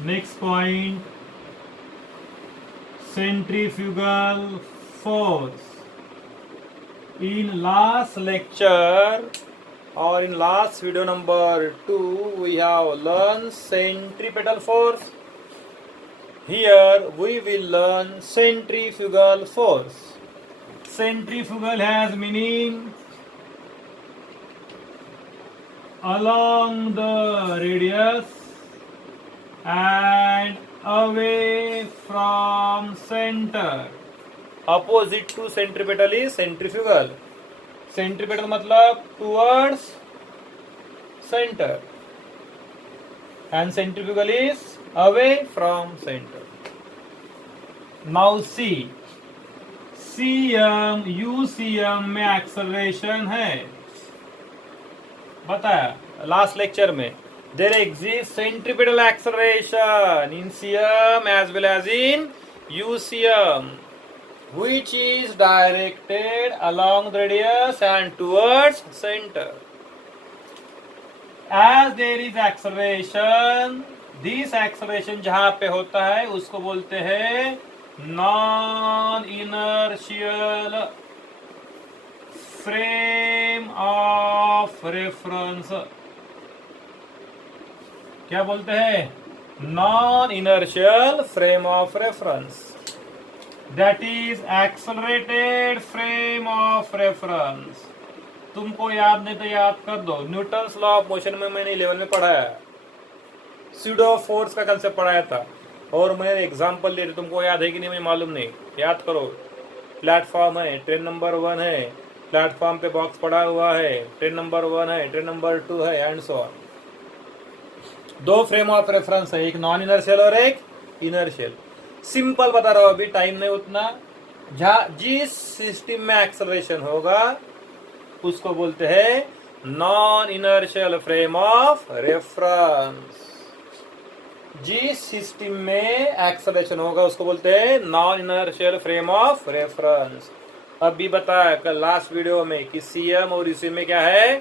Next point, centrifugal force. In last lecture or in last video number 2, we have learned centripetal force. Here we will learn centrifugal force. Centrifugal has meaning along the radius and away from center. Opposite to centripetal is centrifugal. Centripetal मतलब towards center and centrifugal is away from center. Now see, CM UCM में acceleration है, बताया last lecture में. There exists centripetal acceleration in CM as well as in UCM, which is directed along the radius and towards center. As there is acceleration, this acceleration जहां पे होता है उसको बोलते हैं non inertial frame of reference. क्या बोलते हैं? Non inertial frame of reference. That is accelerated frame of reference. तुमको याद नहीं तो याद कर दो. न्यूटन्स लॉ ऑफ मोशन में मैंने 11 में पढ़ाया, स्यूडो फोर्स का कंसेप्ट पढ़ाया था और मैंने एग्जांपल दिए थे. तुमको याद है कि नहीं मुझे मालूम नहीं, याद करो. प्लेटफॉर्म है, ट्रेन नंबर 1 है, प्लेटफॉर्म पे बॉक्स पड़ा हुआ है, ट्रेन नंबर 1 है, ट्रेन नंबर 2 है एंड सो ऑन. दो फ्रेम ऑफ रेफरेंस है, एक नॉन इनर्शियल और एक इनर्शियल. सिंपल बता रहा हूं, अभी टाइम नहीं उतना. जिस सिस्टम में एक्सेलरेशन होगा उसको बोलते हैं non inertial frame of reference. जिस सिस्टम में एक्सेलरेशन होगा उसको बोलते हैं non inertial frame of reference. अभी बताया कल लास्ट वीडियो में कि सीएम और यूसीएम में क्या है?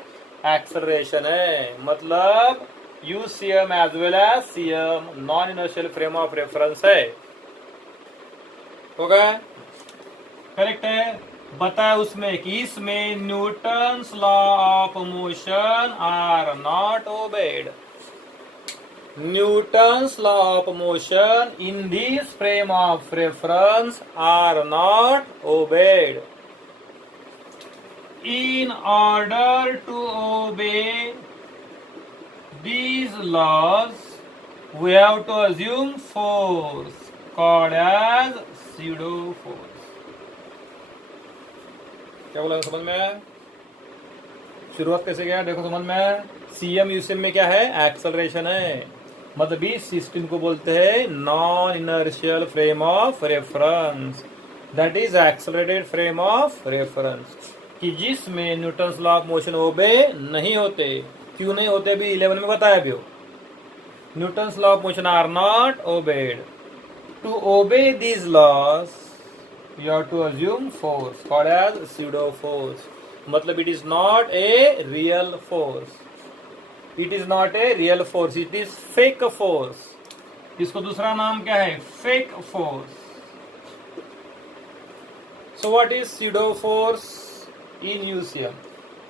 एक्सेलरेशन है. मतलब UCM as well as CM non inertial frame of reference है. होगा? करेक्ट है. बताया उसमें कि इसमें Newton's law of motion are not obeyed. Newton's law of motion in this frame of reference are not obeyed. In order to obey these laws, we have to assume force called as pseudo force. क्या बोला समझ में? शुरुआत कैसे गया देखो समझ में. सीएम यूसीएम में क्या है? एक्सेलरेशन है. मतलब इस सिस्टम को बोलते हैं non inertial frame of reference. That is accelerated frame of reference. कि जिसमें न्यूटन्स लॉ ऑफ मोशन ओबे नहीं होते. क्यों नहीं होते भी 11 में बताया भी हो. Newton's law of motion are not obeyed. To obey these laws you have to assume force called as pseudo force. मतलब it is not a real force. It is not a real force, it is fake force. इसको दूसरा नाम क्या है? Fake force. So what is pseudo force in UCM?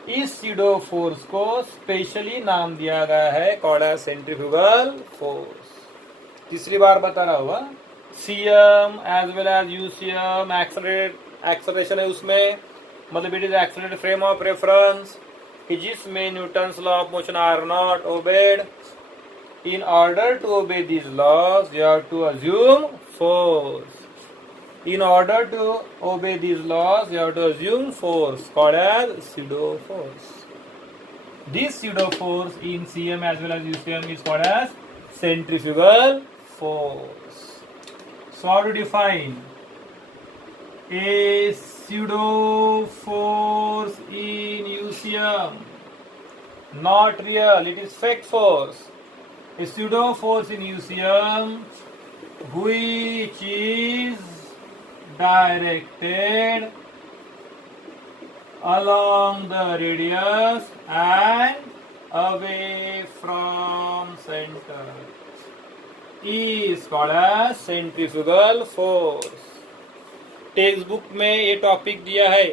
इस pseudo force को specially नाम दिया गया है कॉल्ड एज सेंट्रीफ्यूगल फोर्स. तीसरी बार बता रहा हुआ. CM as well as UCM acceleration है उसमें. मतलब it is accelerated frame of reference कि जिसमें Newton's law of motion are not obeyed. In order to obey these laws you have to assume force. In order to obey these laws, you have to assume force called as pseudo force. This pseudo force in CM as well as UCM is called as centrifugal force. So how to define a pseudo force in UCM? Not real, it is fake force. A pseudo force in UCM which is directed along the radius and away from center. is called as centrifugal force. Text book में ये topic दिया है,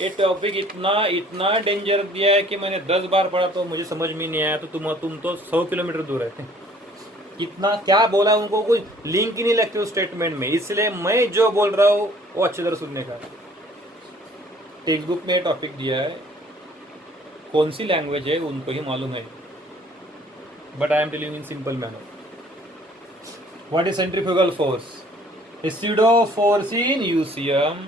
ये topic इतना इतना danger दिया है कि मैंने 10 बार पढ़ा तो मुझे समझ में नहीं आया, तो तुम तो 100 किलोमीटर दूर रहते हैं। कितना क्या बोला उनको, कोई लिंक ही नहीं लगती उस स्टेटमेंट में, इसलिए मैं जो बोल रहा हूँ वो अच्छी तरह सुनने का। टेक्स्ट बुक में टॉपिक दिया है, कौन सी लैंग्वेज है उनको ही मालूम है, but I am telling in simple manner. What is centrifugal force? A pseudo force in UCM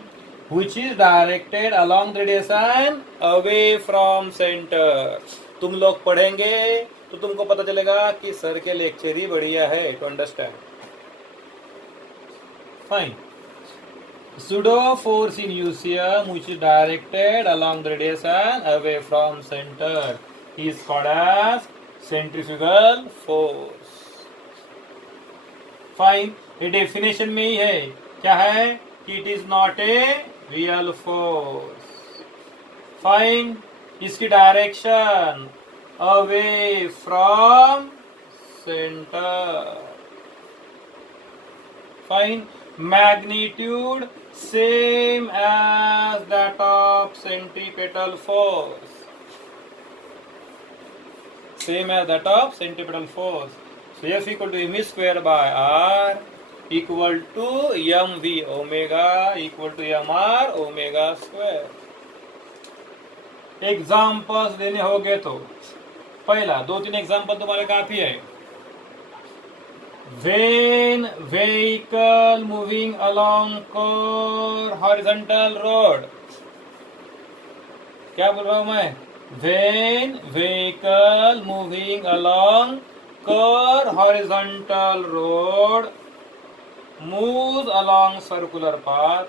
which is directed along the radius and away from center. तुम लोग पढ़ेंगे तो तुमको पता चलेगा कि सर के लेक्चर ही बढ़िया है to understand. Fine. Pseudo force in UCM which is directed along the radius and away from center is called as centrifugal force. Fine. ये डेफिनेशन में ही है, क्या है कि it is not a real force. Fine. इसकी direction away from centre. Fine. Magnitude same as that of centripetal force, same as that of centripetal force. So F equal to mv square by r equal to mv omega equal to mr omega square. Examples देने होंगे तो पहला 2-3 example तुम्हारे काफी है। When vehicle moving along horizontal road, क्या बोल रहा हूं मैं? When vehicle moving along horizontal road moves along circular path,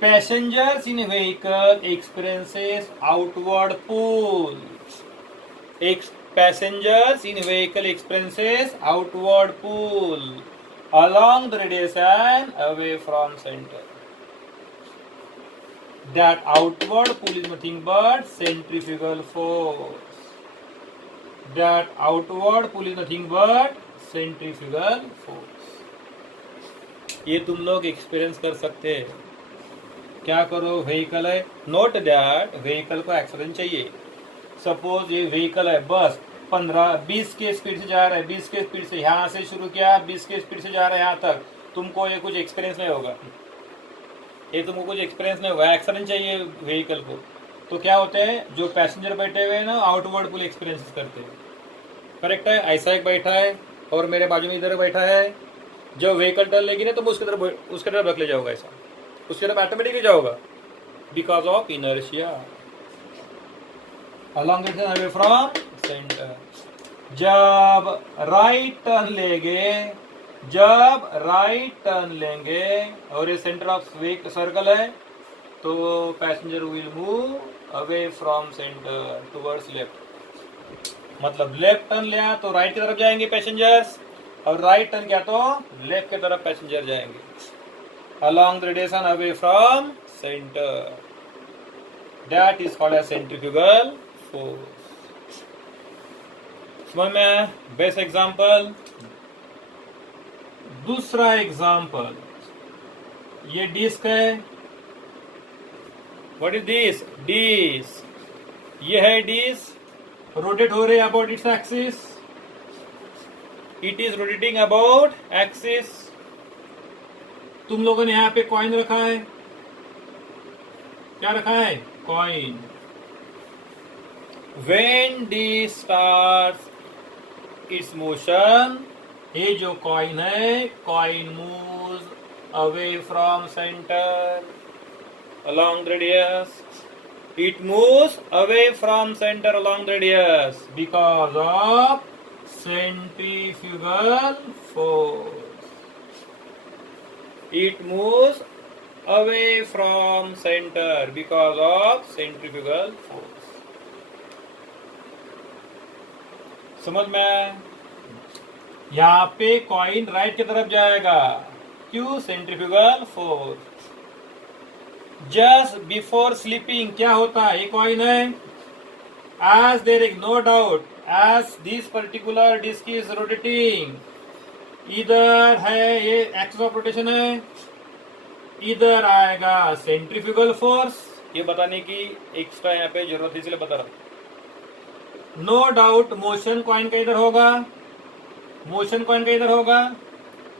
passengers in vehicle experiences outward pull. Passengers in vehicle experiences outward pull along the radius and away from center. That outward pull is nothing but centrifugal force. That outward pull is nothing but centrifugal force. ये तुम लोग experience कर सकते हैं। क्या करो, vehicle है, note that vehicle को एक्सीलरेशन चाहिए। सपोज ये व्हीकल है, बस 15-20 के स्पीड से जा रहा है, 20 के स्पीड से यहाँ से शुरू किया, 20 के स्पीड से जा रहा है यहाँ तक, तुमको ये कुछ एक्सपीरियंस नहीं होगा, ये तुमको कुछ एक्सपीरियंस नहीं होगा, एक्सीलरेशन चाहिए व्हीकल को। तो क्या होते हैं, जो पैसेंजर बैठे हुए हैं ना, आउटवर्ड पुल एक्सपीरियंस करते हैं। करेक्ट है। ऐसा एक बैठा है और मेरे बाजू में इधर बैठा है, जब व्हीकल टर्न लेगी ना तो उसकी तरफ रख ले जाओगा, ऐसा उसकी तरफ ऑटोमेटिकली जाओगा, because of inertia along away from centre. जब राइट टर्न लेंगे और ये सेंटर ऑफ सर्कल है, तो passenger will move away from centre towards left. मतलब लेफ्ट टर्न लिया तो राइट की तरफ जाएंगे पैसेंजर्स, और राइट टर्न किया तो लेफ्ट की तरफ पैसेंजर जाएंगे, along the radius and away from center. That is called as centrifugal force. समझ में? Best example. दूसरा एग्जाम्पल, ये डिस्क है। What is this? डिस्क। ये है डिस्क, रोटेट हो रहे about its axis, it is rotating about axis. तुम लोगों ने यहाँ पे कॉइन रखा है, क्या रखा है? Coin. When this starts its motion, ये जो कॉइन है, coin moves away from center along the radius. It moves away from center along the radius because of centrifugal force. It moves away from center because of centrifugal force. समझ में? यहाँ पे coin right की तरफ जाएगा, क्यों? Centrifugal force. Just before sleeping क्या होता है? ये कॉइन है, as there is no doubt as this particular disk is rotating, इधर है ये एक्सिस ऑफ रोटेशन है, इधर आएगा सेंट्रीफ्यूगल फोर्स, ये बताने की एक्स्ट्रा यहाँ पे जरूरत है इसलिए बता रहा हूं। नो डाउट मोशन कॉइन का इधर होगा, मोशन कॉइन का इधर होगा,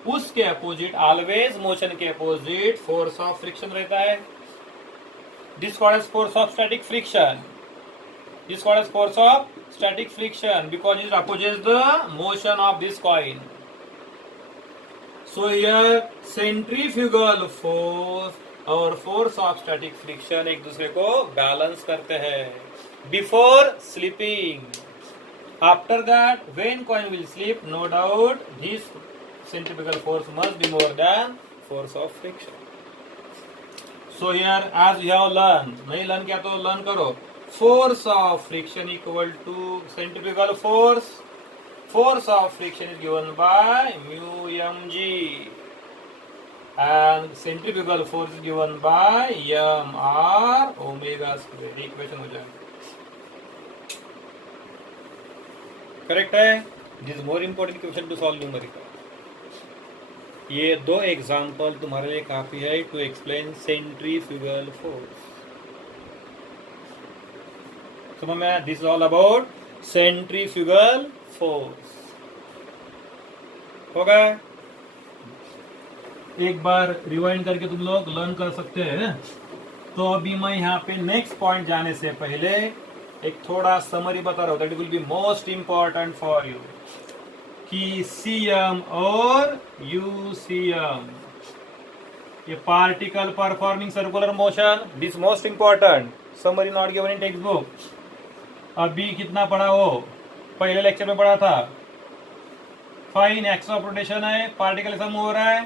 उसके अपोजिट ऑलवेज मोशन के अपोजिट फोर्स ऑफ फ्रिक्शन रहता है। This called as force of static friction, this called as force of static friction because it opposes the motion of this coin. So here centrifugal force और force of static friction एक दूसरे को balance करते हैं before slipping. After that when coin will slip, no doubt this centrifugal force must be more than force of friction. So here as you have learned, नहीं learn किया तो learn करो, force of friction equal to centrifugal force. Force of friction is given by mu mg and centrifugal force is given by m r omega square. Equation हो जाएगा, correct है। This is more important question to solve numerical. ये दो example तुम्हारे लिए काफी है to explain centrifugal force. समझ में? This is all about centrifugal force. होगा? एक बार रिवाइंड करके तुम लोग लर्न कर सकते हैं। तो अभी मैं यहाँ पे नेक्स्ट पॉइंट जाने से पहले एक थोड़ा समरी बता रहा हूँ that will be most important for you कि सीएम और यूसीएम, ये particle performing circular motion, this most important, summary not given in text book. अभी कितना पढ़ा हो, पहले लेक्चर में पढ़ा था। फाइन एक्सिस ऑफ रोटेशन है, पार्टिकल ऐसा मूव हो रहा है,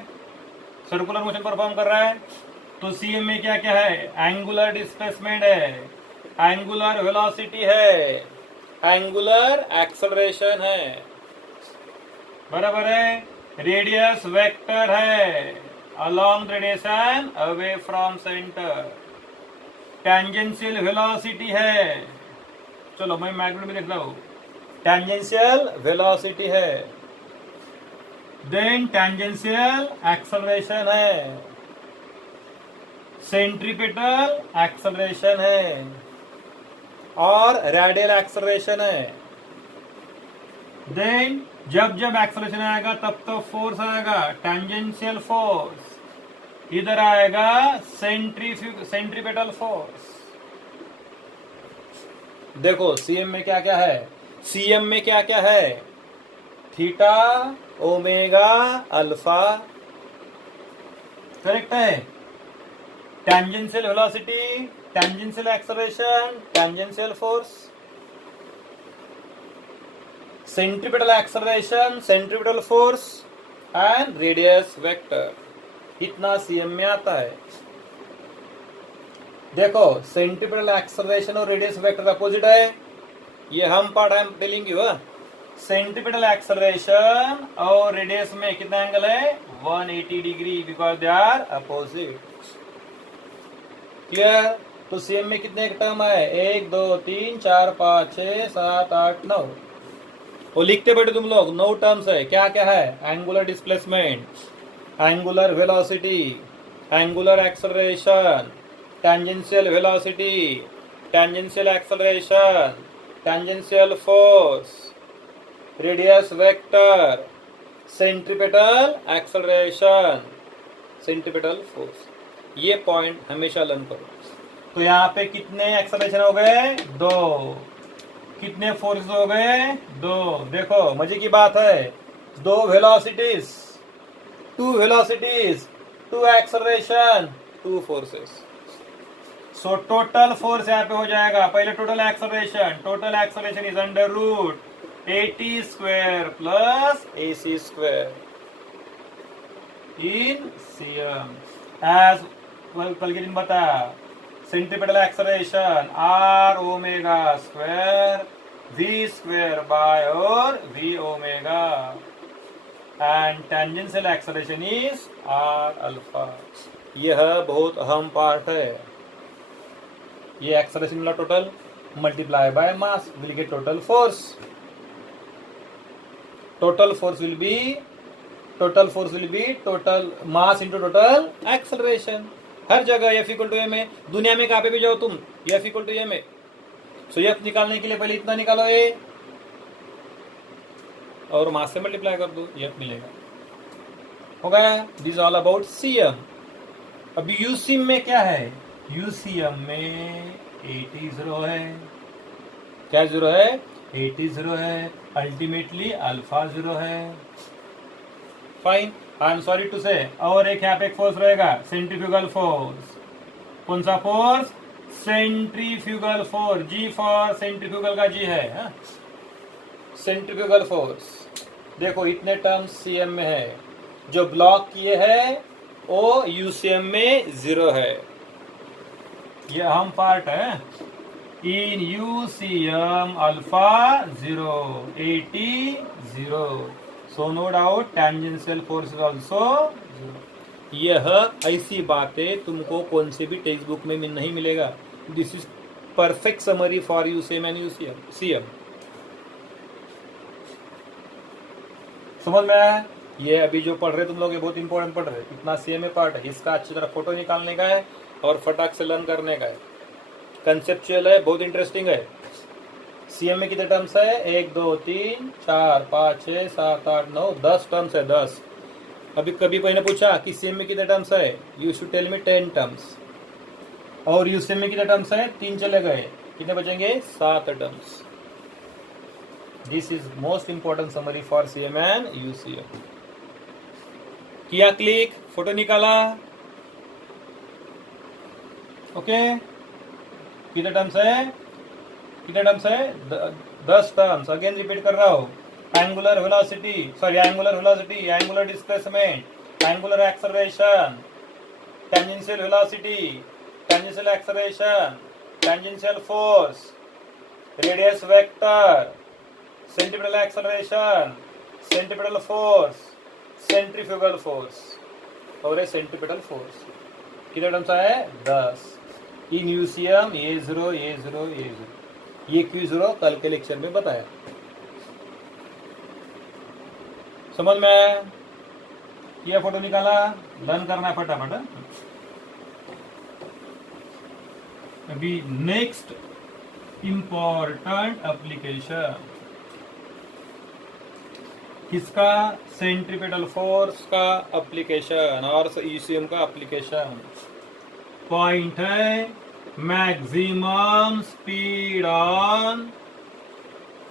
सर्कुलर मोशन परफॉर्म कर रहा है। तो सीएम में क्या क्या है? एंगुलर डिस्प्लेसमेंट है, एंगुलर वेलोसिटी है, एंगुलर एक्सेलरेशन है, बराबर है। रेडियस वेक्टर है, along radiation away from centre, tangential velocity है, चलो मैं मैग्नेट में देख रहा हूं, टेंजेंशियल वेलोसिटी है, देन टेंजेंशियल एक्सेलरेशन है, सेंट्रीपिटल एक्सेलरेशन है और रेडियल एक्सेलरेशन है। देन जब जब एक्सेलरेशन आएगा तब तो फोर्स आएगा, टेंजेंशियल फोर्स, इधर आएगा सेंट्रीपिटल फोर्स। देखो सीएम में क्या क्या है, सीएम में क्या क्या है? थीटा, ओमेगा, अल्फा, करेक्ट है। Tangential velocity, tangential acceleration, tangential force, centripetal acceleration, centripetal force and radius vector, इतना सीएम में आता है। देखो सेंट्रीपिटल एक्सेलरेशन और रेडियस वेक्टर अपोजिट है, ये हम part I am telling you. Centripetal acceleration और रेडियस में कितना एंगल है? 180 degree because they are opposite. Clear? तो सीएम में कितने टर्म है? 1 2 3 4 5 6 7 8 9, वो लिखते बैठे तुम लोग। 9 टर्म्स है। क्या क्या है? Angular displacement, angular velocity, angular acceleration, tangential velocity, tangential acceleration, tangential force, radius vector, centripetal acceleration, centripetal force. ये पॉइंट हमेशा लर्न करो। तो यहाँ पे कितने एक्सेलरेशन हो गए? 2। कितने फोर्स हो गए? 2। देखो मजे की बात है, 2 velocities, 2 velocities, 2 acceleration, 2 forces. So total force यहाँ पे हो जाएगा, पहले total acceleration is under root AT square plus AC square in CM। As कल के दिन बता, centripetal acceleration R omega square V square by r V omega and tangential acceleration is R alpha. यह बहुत अहम पार्ट है, ये एक्सेलरेशन मिला total, multiply by mass, will get total force. Total force will be total mass into total acceleration. हर जगह F equal to M है. दुनिया में कहाँ पे भी जाओ तुम, F इक्वल टू एम है. सो F निकालने के लिए पहले इतना निकालो ए और मास से मल्टीप्लाई कर दो, F मिलेगा. हो गया. This all about CM. अभी यूसीएम में क्या है? यूसीएम में 80 जीरो है. क्या जीरो है? 80 जीरो है. अल्टीमेटली अल्फा जीरो है. Fine. I am sorry to say. और एक यहाँ पे फोर्स रहेगा, सेंट्रीफ्यूगल फोर्स. कौन सा फोर्स? Centrifugal force. G for centrifugal का जी है. Centrifugal force. देखो इतने टर्म्स सीएम में है. जो ब्लॉक किए है वो यूसीएम में जीरो है. ये अहम पार्ट है. In UCM alpha zero, 80 zero. So no doubt tangential force is also zero. यह ऐसी बातें तुमको कौन से भी टेक्स्ट बुक में नहीं मिलेगा. This is perfect summary for UCM and UCM CM. समझ में आया? ये अभी जो पढ़ रहे तुम लोग ये बहुत इंपॉर्टेंट पढ़ रहे. इतना सीएम में पार्ट है, इसका अच्छी तरह फोटो निकालने का है और फटाक से लर्न करने का है. कंसेप्चुअल है, बहुत इंटरेस्टिंग है. सीएम में कितने टर्म्स है? 1 2 3 4 5 6 7 8 9 10 टर्म्स है. 10. अभी कभी कोई ने पूछा कि सीएम में कितने टर्म्स है, you should tell me 10 terms. और यूसीएम में कितने टर्म्स है? 3 चले गए. कितने बचेंगे? 7 terms. This is most important summary for CM and UCM. किया क्लिक, फोटो निकाला. ओके. कितने टर्म्स है? 10 टर्म्स. अगेन रिपीट कर रहा हूं. Angular velocity, angular displacement, angular acceleration, tangential velocity, tangential acceleration, tangential force, radius vector, centripetal acceleration, centripetal force, centrifugal force और ये centripetal force. कितने टर्म्स आए? 10. इन यूसीएम ये जीरो. ये क्यू जीरो कल के लेक्चर में बताया. समझ में? ये फोटो निकाला, लर्न करना फटाफट. अभी नेक्स्ट इंपॉर्टेंट एप्लीकेशन किसका? सेंट्रीपिटल फोर्स का एप्लीकेशन और यूसीएम का एप्लीकेशन. पॉइंट है maximum speed on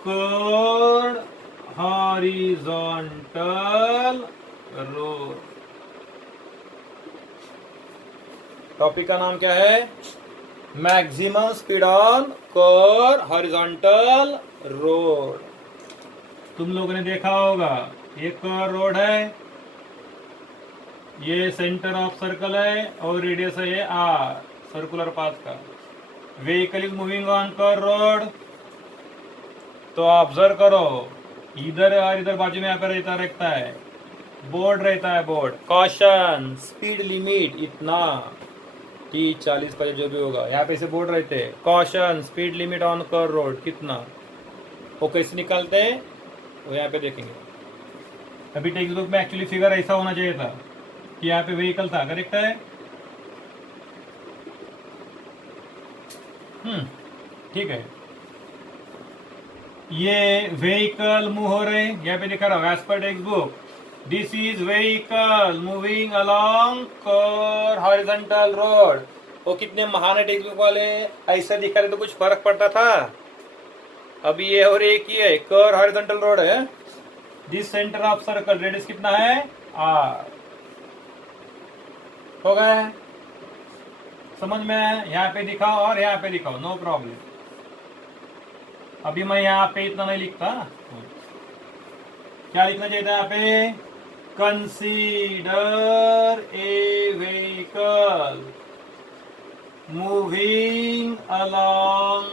curved horizontal road. Topic का नाम क्या है? Maximum speed on curved horizontal road. तुम लोगों ने देखा होगा ये कर्व रोड है, ये सेंटर ऑफ सर्कल है और रेडियस है ये आर, सर्कुलर पाथ का. Vehicle is moving on curve road. तो ऑब्जर्व करो, इधर और इधर बाजू में यहाँ पे रहता है बोर्ड रहता है. बोर्ड कॉशन स्पीड लिमिट इतना 30 40 50 जो भी होगा. यहाँ पे से बोर्ड रहते हैं. Caution speed limit on curve road कितना. वो कैसे निकालते हैं वो यहाँ पे देखेंगे. अभी टेक्स्ट बुक में एक्चुअली फिगर ऐसा होना चाहिए था कि यहाँ पे व्हीकल था. करेक्ट है? ठीक है. ये व्हीकल मूव हो रहे हैं, यहाँ पे दिखा रहा हूँ as per textbook. This is vehicle moving along curve horizontal road. वो कितने महान है टेक्स्ट बुक वाले. ऐसा दिखा रहे तो कुछ फर्क पड़ता था. अभी ये और एक ही है, कर्व हॉरिजॉन्टल रोड है. This centre of circle radius कितना है? आर. हो गया? समझ में? यहाँ पे दिखाओ और यहाँ पे दिखाओ, नो प्रॉब्लम. अभी मैं यहाँ पे इतना नहीं लिखता. क्या लिखना चाहिए था यहाँ पे? Consider a vehicle moving along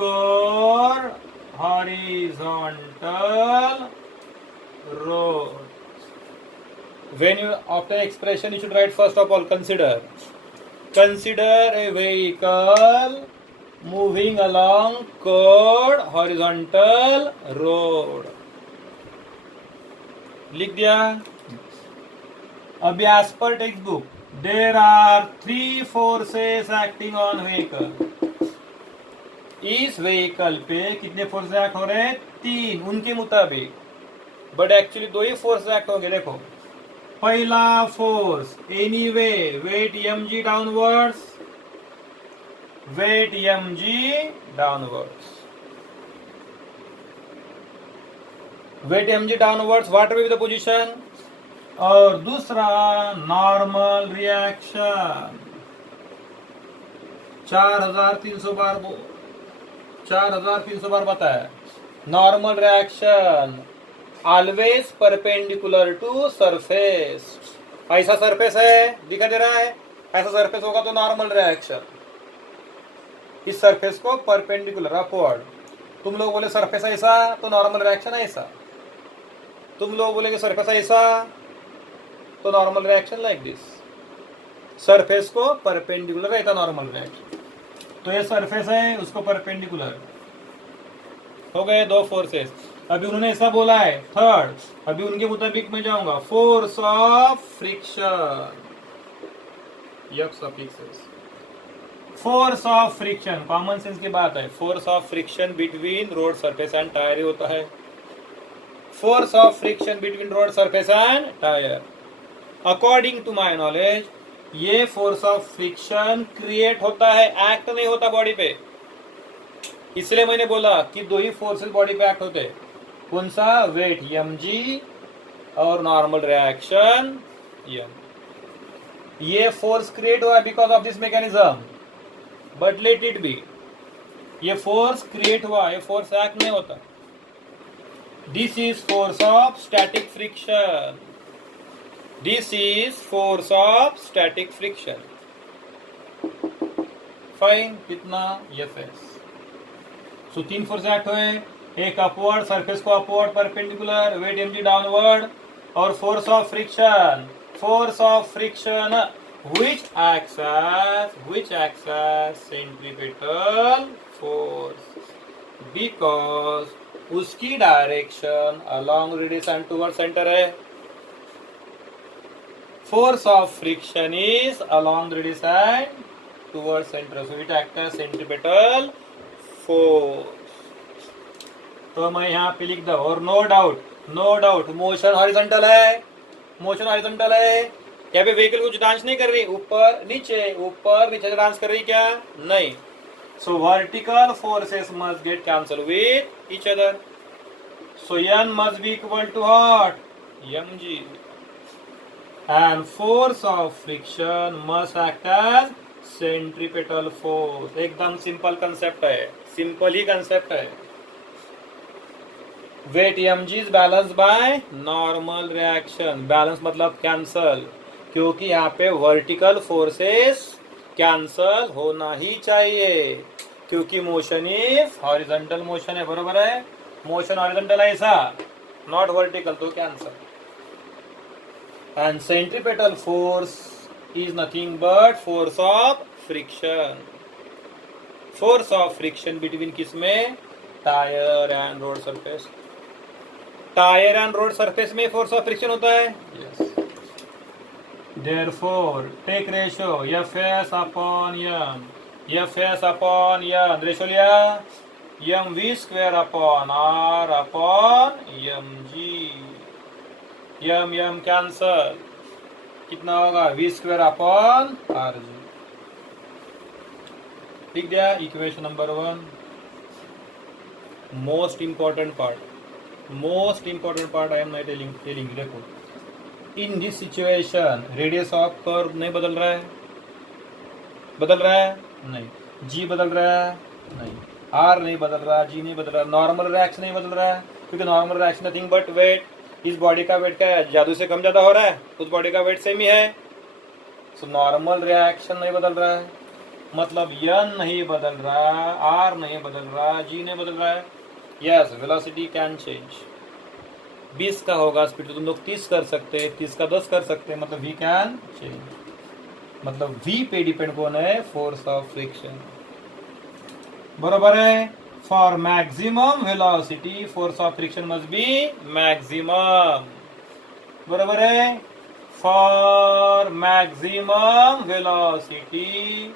curve horizontal road. When you after expression you should write first of all consider a vehicle moving along curved horizontal road. लिख दिया। अभी as per textbook there are 3 forces acting on vehicle. इस vehicle पे कितने force act हो रहे हैं? 3 उनके मुताबिक, बट एक्चुअली 2 ही फोर्स एक्ट होंगे। देखो, पहला force anyway weight mg downwards, weight mg downwards, weight mg downwards what will be the position. और दूसरा नॉर्मल रिएक्शन 4300 बार बताया। Normal reaction always perpendicular to surface. ऐसा सरफेस है, दिखा दे रहा है, ऐसा सरफेस होगा तो नॉर्मल रिएक्शन। इस सरफेस को परपेंडिकुलर अपवर्ड। तुम लोग बोले सरफेस ऐसा तो नॉर्मल रिएक्शन ऐसा, तुम लोग बोलेगे सरफेस ऐसा तो normal reaction like this. Surface को परपेंडिकुलर रहता नॉर्मल रिएक्शन। तो ये सरफेस है, उसको परपेंडिकुलर हो गए 2 फोर्सेस। अभी उन्होंने ऐसा बोला है थर्ड, अभी उनके मुताबिक मैं जाऊंगा force of friction. Force of friction common sense की बात है। Force of friction between road surface and tyre होता है। Force of friction between road surface and tyre, according to my knowledge, ये फोर्स ऑफ फ्रिक्शन क्रिएट होता है, act नहीं होता बॉडी पे। इसलिए मैंने बोला कि 2 ही फोर्सेस बॉडी पे एक्ट होते हैं। कौन सा? वेट mg और नॉर्मल रिएक्शन m। ये फोर्स क्रिएट हुआ because of this mechanism, but let it be. ये फोर्स क्रिएट हुआ, ये फोर्स एक्ट नहीं होता। This is force of static friction. This is force of static friction. Fine, कितना? Fs। So 3 force act हुए, एक upward, surface को upward perpendicular, weight mg downward, और force of friction. Force of friction which acts as centripetal force because उसकी direction along radius and towards center है। Force of friction is along radius and towards center, so it acts as centripetal force। तो मैं यहाँ पे लिख दूं, और no doubt motion horizontal है, मोशन हॉरिजॉन्टल है। यहाँ पे व्हीकल कुछ डांस नहीं कर रही, ऊपर नीचे डांस कर रही क्या? नहीं। So vertical forces must get cancel with each other. So n must be equal to what? mg। And force of friction must act as centripetal force. एकदम सिंपल कंसेप्ट है, सिंपल ही कंसेप्ट है। Weight mg is balance by normal reaction. Balance मतलब cancel, क्योंकि यहाँ पे vertical forces cancel होना ही चाहिए, क्योंकि मोशन इज हॉरिजॉन्टल मोशन है। बरोबर है, मोशन हॉरिजॉन्टल है ऐसा, नॉट वर्टिकल, तो cancel. And centripetal force is nothing but force of friction. Force of friction between किसमें? Tyre and road surface. Tyre and road surface में फोर्स ऑफ फ्रिक्शन होता है। yes. Therefore, take ratio Fs upon m। Fs upon m ratio लिया, mv square upon r अपॉन mg। m cancel, कितना होगा? v square upon rg। लिख दिया equation number 1। Most important part I am not telling. देखो, in this situation radius of curve नहीं बदल रहा है, नहीं। g बदल रहा है, नहीं। r नहीं बदल रहा, g नहीं बदल रहा। नॉर्मल रिएक्शन नहीं बदल रहा है, क्योंकि normal reaction nothing but weight. इस बॉडी का वेट क्या है? जादू से कम ज्यादा हो रहा है, उस बॉडी का वेट सेम ही है। सो नॉर्मल रिएक्शन नहीं बदल रहा है, मतलब n नहीं बदल रहा, r नहीं बदल रहा, g नहीं बदल रहा है। Yes, velocity can change. 20 का होगा स्पीड तो तुम लोग 30 कर सकते हैं, 30 का 10 कर सकते हैं, मतलब v कैन चेंज। मतलब v पे डिपेंड कौन है? Force of friction. बरोबर है. For maximum velocity force of friction must be maximum. बरोबर आहे. For maximum velocity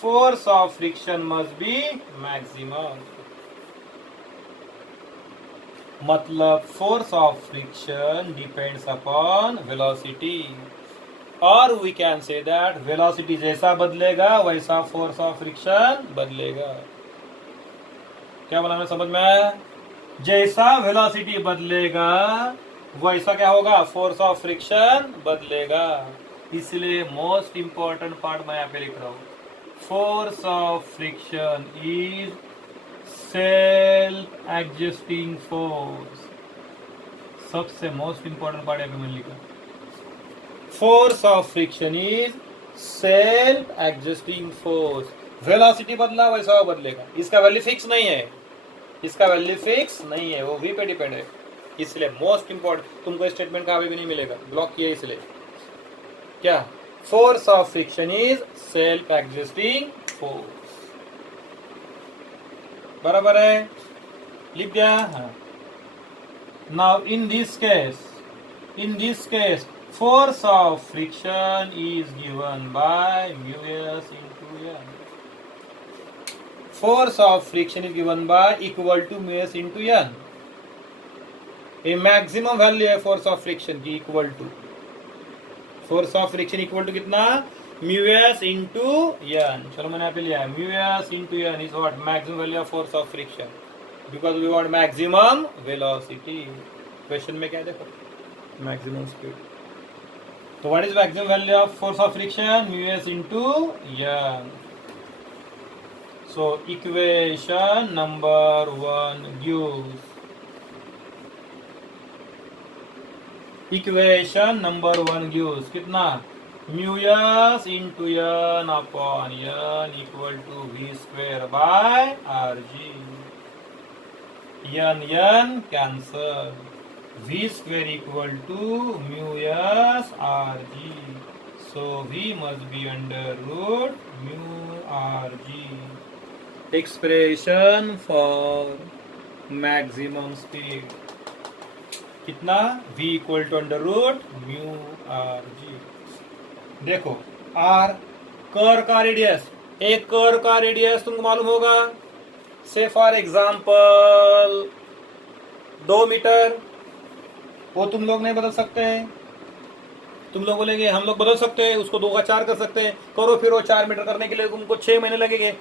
force of friction must be maximum. मतलब force of friction depends upon velocity. और we can say that velocity जैसा बदलेगा वैसा force of friction बदलेगा. क्या बोला मैं समझ में आया? जैसा वेलोसिटी बदलेगा वैसा क्या होगा? फोर्स ऑफ फ्रिक्शन बदलेगा. इसलिए मोस्ट इंपॉर्टेंट पार्ट मैं यहाँ पे लिख रहा हूं. Force of friction is self adjusting force. सबसे मोस्ट इंपॉर्टेंट पार्ट यहाँ पे मैंने लिखा. Force of friction is self adjusting force. Velocity बदला वैसा बदलेगा. इसका वैल्यू फिक्स नहीं है. इसका वैल्यू फिक्स नहीं है, वो v पे डिपेंड है. इसलिए मोस्ट इंपॉर्टेंट तुमको स्टेटमेंट कहाँ भी नहीं मिलेगा, ब्लॉक किया. इसलिए क्या? Force of friction is self adjusting force. बराबर है, लिख दिया. हाँ. Now in this case force of friction is given by mu s into n. Force of friction is given by equal to mu s into n. A maximum value है force of friction की equal to force of friction equal to कितना? mu s into n. चलो मैंने यहाँ पे लिया है mu s into n is what? Maximum value of force of friction because we want maximum velocity. Question में क्या देखो? Maximum speed. So what is maximum value of force of friction? Mu s into n. So equation number 1 gives कितना? Mu s into n upon n equal to v square by rg. n cancel. V square equal to mu s rg. So V must be under root mu rg. Expression for maximum speed कितना? V equal to under root mu rg. देखो r curve का radius, एक curve का radius तुमको मालूम होगा. से for example 2 metre. वो तुम लोग नहीं बदल सकते. तुम लोग बोलेंगे हम लोग बदल सकते हैं, उसको 2 का 4 कर सकते हैं. करो फिर वो 4 मीटर करने के लिए तुमको 6 महीने लगेंगे.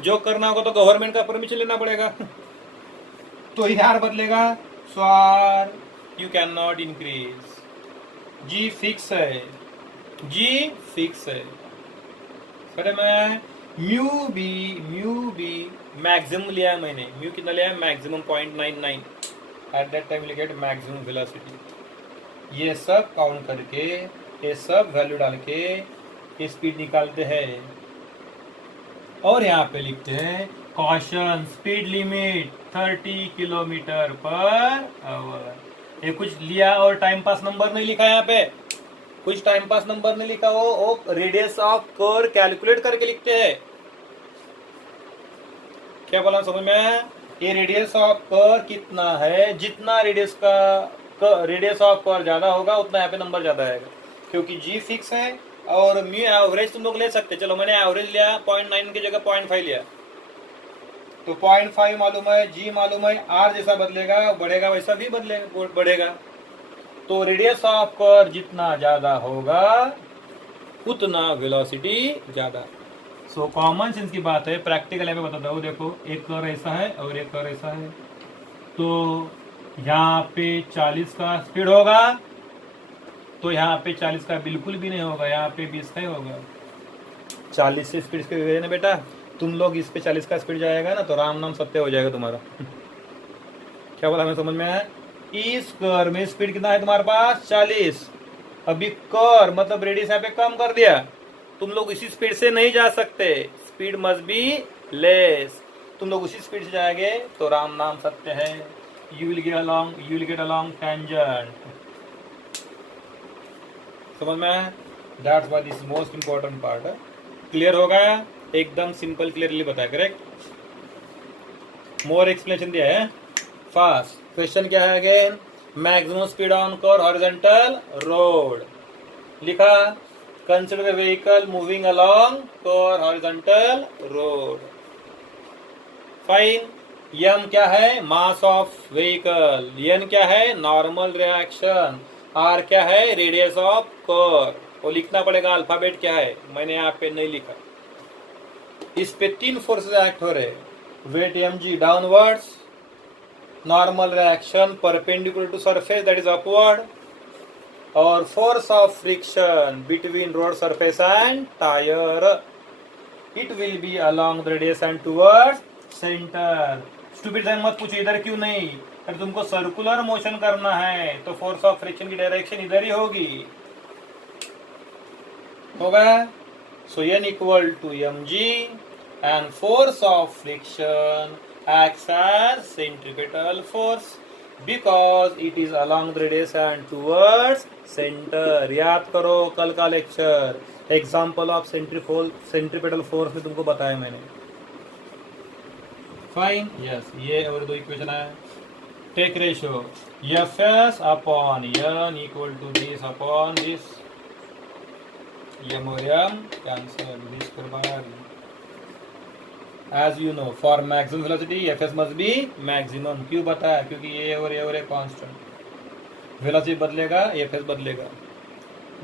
जो करना होगा तो गवर्नमेंट का परमिशन लेना पड़ेगा. तो ही आर बदलेगा. So r you can not increase. G fix है. अरे मैं म्यू बी मैक्सिमम लिया है मैंने. म्यू कितना लिया है? Maximum 0.99. At that time get maximum velocity. ये सब काउंट करके, ये सब वैल्यू डाल के ये स्पीड निकालते हैं. और यहाँ पे लिखते हैं caution speed limit 30 kilometre per hour. ये कुछ लिया और टाइम पास नंबर नहीं लिखा. यहाँ पे कुछ टाइम पास नंबर नहीं लिखा. वो रेडियस ऑफ कर्व कैलकुलेट करके लिखते हैं. क्या बोला समझ में? ये रेडियस ऑफ कर्व कितना है? जितना रेडियस ऑफ कर्व ज्यादा होगा उतना यहाँ पे नंबर ज्यादा आएगा, क्योंकि जी फिक्स है. और म्यू एवरेज तुम लोग ले सकते. चलो मैंने एवरेज लिया 0.9 की जगह 0.5 लिया. तो 0.5 मालूम है, जी मालूम है. आर जैसा बदलेगा बढ़ेगा वैसा भी बढ़ेगा. तो रेडियस ऑफ कर्व जितना ज्यादा होगा उतना वेलोसिटी ज्यादा. सो कॉमन सेंस की बात है. प्रैक्टिकल में बताता हूँ. देखो एक कर्व ऐसा है और एक कर्व ऐसा है. तो यहाँ पे 40 का स्पीड होगा, तो यहाँ पे 40 का बिल्कुल भी नहीं होगा. यहाँ पे 20 का ही होगा. 40 से स्पीड पे ना बेटा, तुम लोग इस पे 40 का स्पीड जाएगा ना तो राम नाम सत्य हो जाएगा तुम्हारा. क्या बोला हमें समझ में आया? इस कर्व में स्पीड कितना है तुम्हारे पास? 40. अभी कर्व मतलब रेडियस यहाँ पे कम कर दिया. तुम लोग इसी स्पीड से नहीं जा सकते. Speed must be less. तुम लोग उसी स्पीड से जाएंगे तो राम नाम सत्य है. You will get along tangent. समझ में? That's why this most important part है. क्लियर हो गया? एकदम सिंपल क्लियरली बताया. करेक्ट. मोर एक्सप्लेनेशन दिया है फास्ट। क्वेश्चन क्या है again, maximum speed on curve horizontal road लिखा, consider vehicle moving along curve horizontal road. Fine, m क्या है, मास ऑफ व्हीकल, एन क्या है, नॉर्मल रिएक्शन, आर क्या है, रेडियस ऑफ कोर। वो लिखना पड़ेगा अल्फाबेट क्या है, मैंने यहाँ पे नहीं लिखा। इस पे 3 फोर्सेस एक्ट हो रहे, weight mg downwards, normal reaction perpendicular to surface that is upward, और force of friction between road surface and tyre, it will be along the radius and towards centre. Stupid time मत पूछो इधर क्यों नहीं, अगर तुमको सर्कुलर मोशन करना है तो फोर्स ऑफ फ्रिक्शन की डायरेक्शन इधर ही होगी, होगा। So n equal to mg and force of friction acts as centripetal force because it is along the radius and towards center। याद करो कल का lecture, example of centripetal force में तुमको बताया मैंने। फाइन, यस, ये और 2 इक्वेशन है। Take ratio Fs upon n equal to this upon this, m और m कैंसल, दिस पर बाहर। As you know, for maximum velocity, Fs must be maximum। क्यों बताया, क्योंकि ये और कांस्टेंट, वेलोसिटी बदलेगा Fs बदलेगा।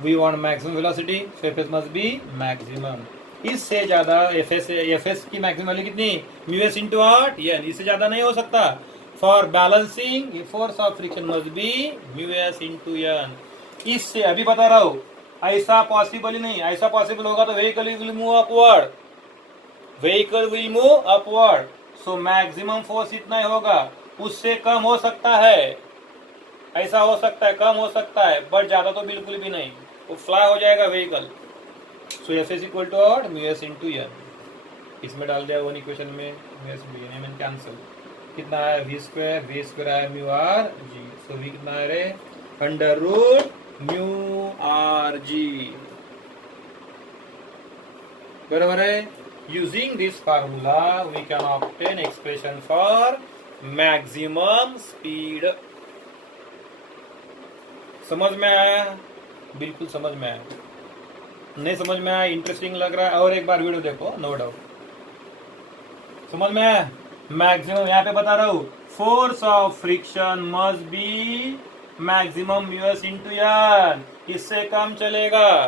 We want maximum velocity, so Fs must be maximum। इससे ज्यादा Fs की मैक्सिमम वैल्यू कितनी, μs इंटू आर्ट, इससे ज्यादा नहीं हो सकता। For balancing force of friction must B μs into n। इससे अभी बता रहा हूं, ऐसा पॉसिबल ही नहीं, ऐसा पॉसिबल होगा तो vehicle will move upward, vehicle will move upward, so maximum force इतना ही होगा, उससे कम हो सकता है, ऐसा हो सकता है, कम हो सकता है, बट ज्यादा तो बिल्कुल भी नहीं, वो फ्लाई हो जाएगा vehicle. So f is equal to और म्यू एस इंटू एन, इसमें डाल दिया वन इक्वेशन में, mu s b n cancel, कितना है वी स्क्वायर है mu r g, so v कितना है रे, under root mu r g, बराबर है। Using this formula we can obtain expression for maximum speed। समझ में आया, बिल्कुल समझ में आया, नहीं समझ में आया, इंटरेस्टिंग लग रहा है, और एक बार वीडियो देखो, नो डाउट समझ में आया। मैक्सिमम यहाँ पे बता रहा हूँ, force of friction must be maximum mu s into n, इससे कम चलेगा।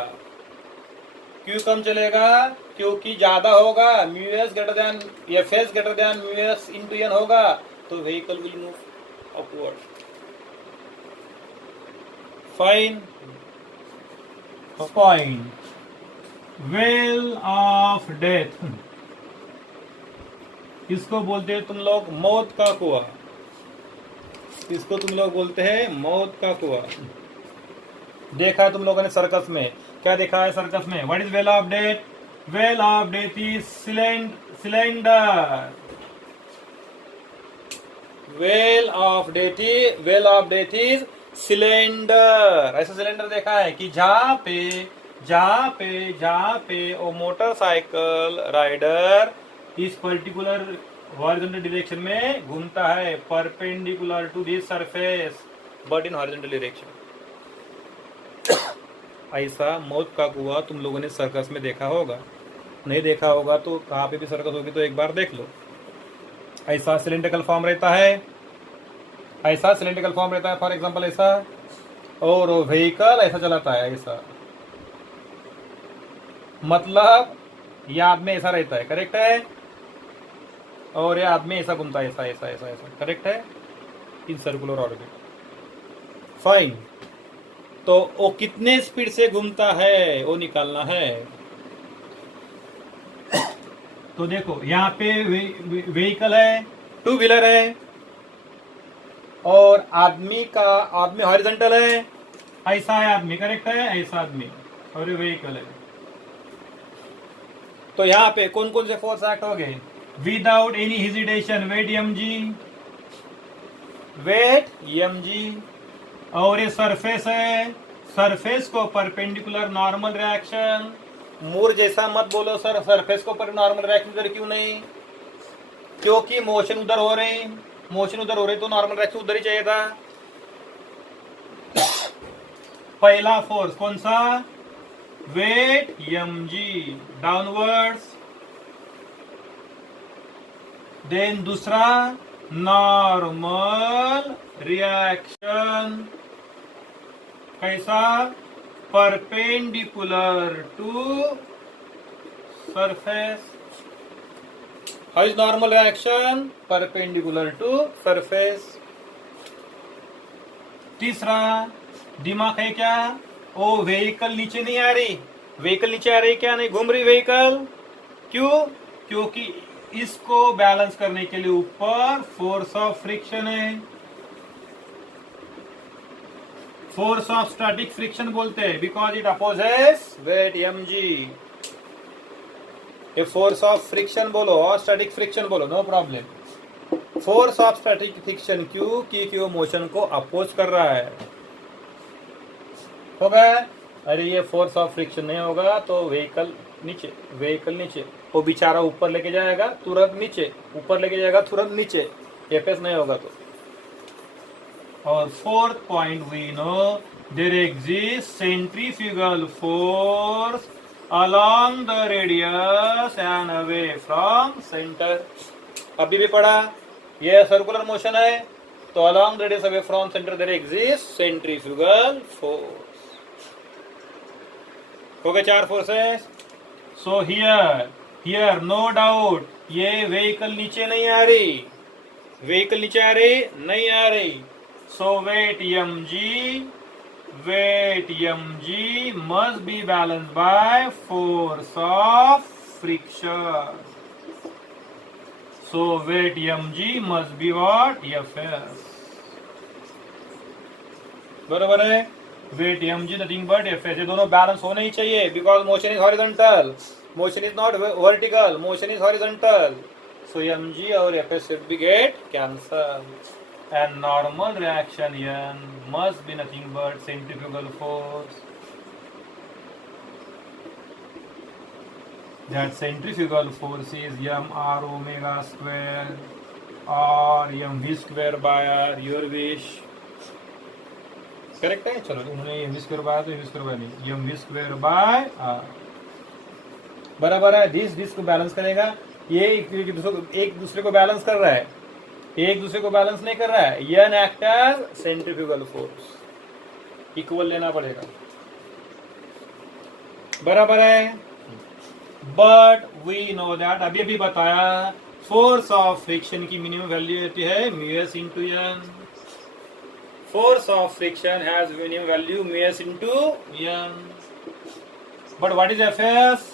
क्यों कम चलेगा, क्योंकि ज्यादा होगा, mu s greater than Fs greater than mu s into n होगा, तो vehicle will move upward. Fine, point, well of death, इसको बोलते हैं तुम लोग मौत का कुआं, इसको तुम लोग बोलते हैं मौत का कुआं। देखा है तुम लोगों ने सर्कस में, क्या देखा है सर्कस में, what is well of death, well of death is cylinder, well of death is cylinder. ऐसा सिलेंडर देखा है कि जहां पे वो मोटरसाइकिल राइडर इस पर्टिकुलर हॉरिजॉन्टल डायरेक्शन में घूमता है, perpendicular to this surface but in horizontal direction. ऐसा मौत का कुआं तुम लोगों ने सर्कस में देखा होगा, नहीं देखा होगा तो कहाँ पे भी सर्कस होगी तो एक बार देख लो। ऐसा सिलेंड्रिकल फॉर्म रहता है, ऐसा सिलेंड्रिकल फॉर्म रहता है, फॉर एग्जांपल ऐसा, और व्हीकल ऐसा चलाता है ऐसा, मतलब ये आदमी ऐसा रहता है, करेक्ट है, और ये आदमी ऐसा घूमता है, ऐसा ऐसा ऐसा ऐसा, करेक्ट है, इन सर्कुलर ऑर्बिट। फाइन, तो वो कितने स्पीड से घूमता है वो निकालना है। तो देखो यहाँ पे व्हीकल है, 2 व्हीलर है, और आदमी हॉरिजॉन्टल है, ऐसा है आदमी, करेक्ट है, ऐसा आदमी, और ये व्हीकल है। तो यहाँ पे कौन कौन से फोर्स एक्ट हो गए, without any hesitation, weight mg, और ये सरफेस है, सरफेस को परपेंडिकुलर नॉर्मल रिएक्शन, मूर जैसा मत बोलो सर, सरफेस को पर नॉर्मल रिएक्शन इधर क्यों नहीं, क्योंकि मोशन उधर हो रही, तो नॉर्मल रिएक्शन उधर ही चाहिए था। पहला फोर्स कौन सा, वेट mg डाउनवर्ड्स। देन दूसरा नॉर्मल रिएक्शन, कैसा, perpendicular to surface. How is normal reaction, perpendicular to surface. तीसरा दिमाग है क्या, ओ व्हीकल नीचे नहीं आ रही, व्हीकल नीचे आ रही क्या, नहीं घूम रही व्हीकल, क्यों, क्योंकि इसको बैलेंस करने के लिए ऊपर फोर्स ऑफ फ्रिक्शन है, फोर्स ऑफ स्टैटिक फ्रिक्शन बोलते हैं, because it opposes weight mg। ये फोर्स ऑफ फ्रिक्शन बोलो और स्टैटिक फ्रिक्शन बोलो, no problem. Force of static friction क्यों, क्योंकि वो मोशन को अपोज कर रहा है। होगा, अरे ये फोर्स ऑफ फ्रिक्शन नहीं होगा तो व्हीकल नीचे, वो बेचारा ऊपर लेके जाएगा तुरंत नीचे, ऊपर लेके जाएगा तुरंत नीचे, एफएस नहीं होगा तो। और fourth point we know there exist centrifugal force along the radius and away from center। अभी भी पढ़ा, ये सर्कुलर मोशन है तो along the radius away from center there exists centrifugal force। हो गए 4 forces. So here no doubt ये vehicle नीचे नहीं आ रही, व्हीकल नीचे आ रही नहीं आ रही। सो weight mg must be balanced by force of friction। So weight mg must be what, fs। बराबर है, weight mg nothing but fs। ये दोनों बैलेंस होने ही चाहिए, because motion is horizontal, motion is not vertical, motion is horizontal. So mg और fs should be get cancelled। And normal reaction N must be nothing but centrifugal force। That centrifugal force is mr omega square or mv square by r, your wish। Correct है, चलो उन्होंने mv square by तो mv square by नहीं, mv square by r बराबर है। This को balance करेगा, ये एक दूसरे को बैलेंस कर रहा है, एक दूसरे को बैलेंस नहीं कर रहा है। N act as centrifugal force, equal लेना पड़ेगा, बराबर है। बट वी नो दैट, अभी बताया, फोर्स ऑफ फ्रिक्शन की मिनिमम वैल्यू होती है mu s into n. Force of friction has minimum value mu s into n. But what is f s,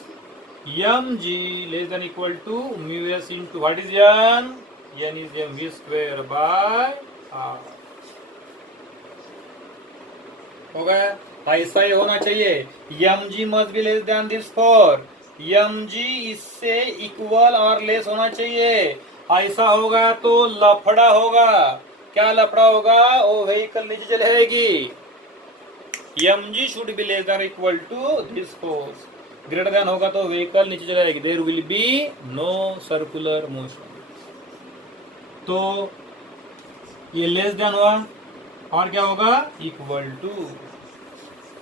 mg less than equal to mu s into what is n, n is mv square by r। हो गया, ऐसा ही होना चाहिए। mg must be less than this for, mg इससे equal और less होना चाहिए। ऐसा होगा तो लफड़ा होगा। क्या लफड़ा होगा, वो व्हीकल नीचे चले जाएगी। mg should be less than or equal to this force। Greater than होगा तो व्हीकल नीचे चले जाएगी, there will be no circular motion. तो ये लेस देन हुआ और क्या होगा, इक्वल टू,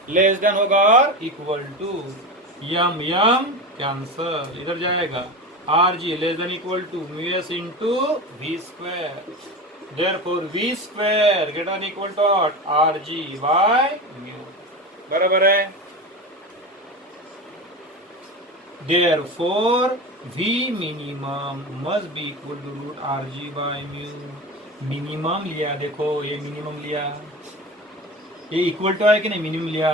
लेस देन होगा और इक्वल टू, यम कैंसल, इधर जाएगा, r g less than equal to mu s into v square, therefore v square greater than equal to r g by mu, बराबर है। Therefore, V minimum must be equal to root Rg by mu। Minimum लिया, देखो ये minimum लिया, ये equal to है कि नहीं, मिनिमम लिया,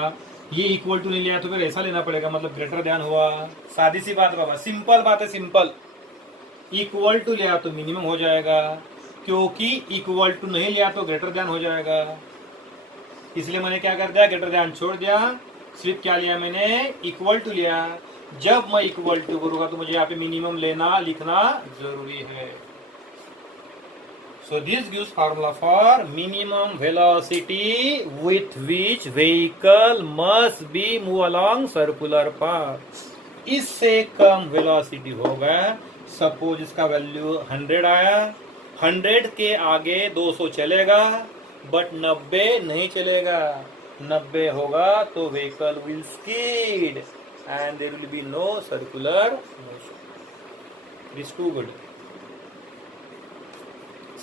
ये इक्वल टू नहीं लिया तो फिर ऐसा लेना पड़ेगा, मतलब ग्रेटर देन हुआ। सादी सी बात बाबा, सिंपल बात है, सिंपल। इक्वल टू लिया तो मिनिमम हो जाएगा, क्योंकि इक्वल टू नहीं लिया तो ग्रेटर देन हो जाएगा। इसलिए मैंने क्या कर दिया, ग्रेटर देन छोड़ दिया, सिर्फ क्या लिया मैंने, इक्वल टू लिया। जब मैं इक्वल टू करूंगा तो मुझे यहाँ पे मिनिमम लेना लिखना जरूरी है। So this gives formula for minimum velocity with which vehicle must be move along circular path. इससे कम वेलोसिटी होगा सपोज इसका वैल्यू 100 आया, 100 के आगे 200 चलेगा बट 90 नहीं चलेगा। 90 होगा तो vehicle will skid and there will be no circular motion. Is too good.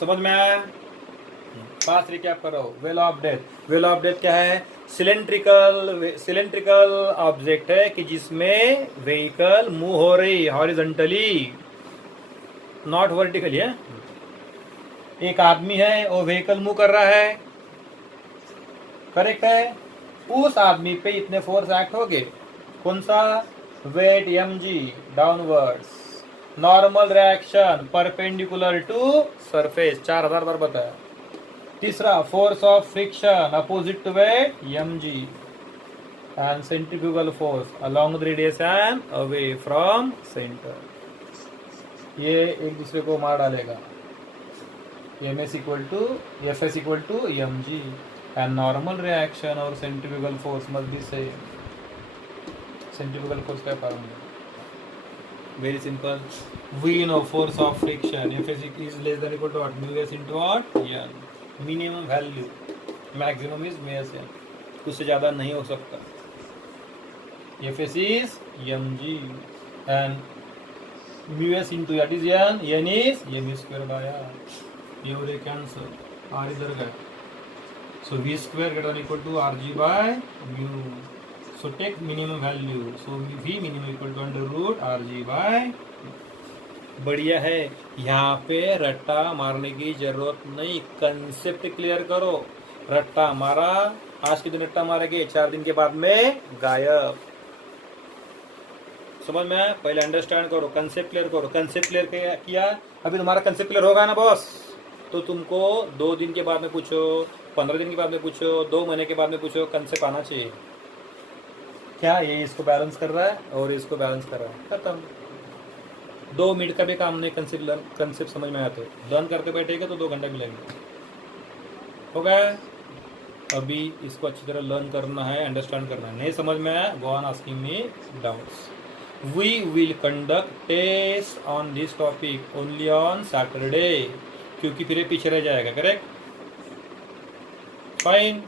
समझ में आया? फास्ट रिकैप करो। Well of death. Well of death क्या है? सिलेंड्रिकल ऑब्जेक्ट है कि जिसमें व्हीकल मूव हो रही हॉरिजॉन्टली, नॉट वर्टिकली है। एक आदमी है और व्हीकल मूव कर रहा है, करेक्ट है। उस आदमी पे इतने फोर्स एक्ट हो गए। कौन सा? Weight mg downwards. Normal reaction perpendicular to surface 4000 बार बताया। तीसरा force of friction opposite to weight mg and centrifugal force along the radius and away from centre. ये एक दूसरे को मार डालेगा। ms equal to fs equal to mg and normal reaction और centrifugal force must be same. Centrifugal force का formula very simple. We know force of friction Fs is less than equal to what? Mu s into what? N. Minimum value, maximum is mu s n. उससे ज़्यादा नहीं हो सकता। Fs is mg and mu s into that is n. N is m square by r. ये और ये cancel. r इधर गया। So v square greater than equal to rg by mu. So take minimum value. So v minimum equal to under root rg by। बढ़िया है। यहाँ पे रट्टा मारने की जरूरत नहीं, कंसेप्ट क्लियर करो। रट्टा मारा, आज के दिन रट्टा मारेंगे, 4 दिन के बाद में गायब। समझ में? पहले अंडरस्टैंड करो, कंसेप्ट क्लियर करो। कंसेप्ट क्लियर किया, अभी तुम्हारा कंसेप्ट क्लियर होगा ना बॉस, तो तुमको 2 दिन के बाद में पूछो, 15 दिन के बाद में पूछो, 2 महीने के बाद में पूछो, कंसेप्ट आना चाहिए। क्या ये इसको बैलेंस कर रहा है और इसको बैलेंस कर रहा है, खत्म। 2 मिनट का भी काम नहीं, कंसेप्ट समझ में आया तो लर्न करते बैठेगा तो 2 घंटे मिलेंगे। हो गया? अभी इसको अच्छी तरह लर्न करना है, अंडरस्टैंड करना है। नहीं समझ में आया, go on asking me doubts. We will conduct test on this topic only on Saturday, क्योंकि फिर ये पीछे रह जाएगा। करेक्ट? फाइन।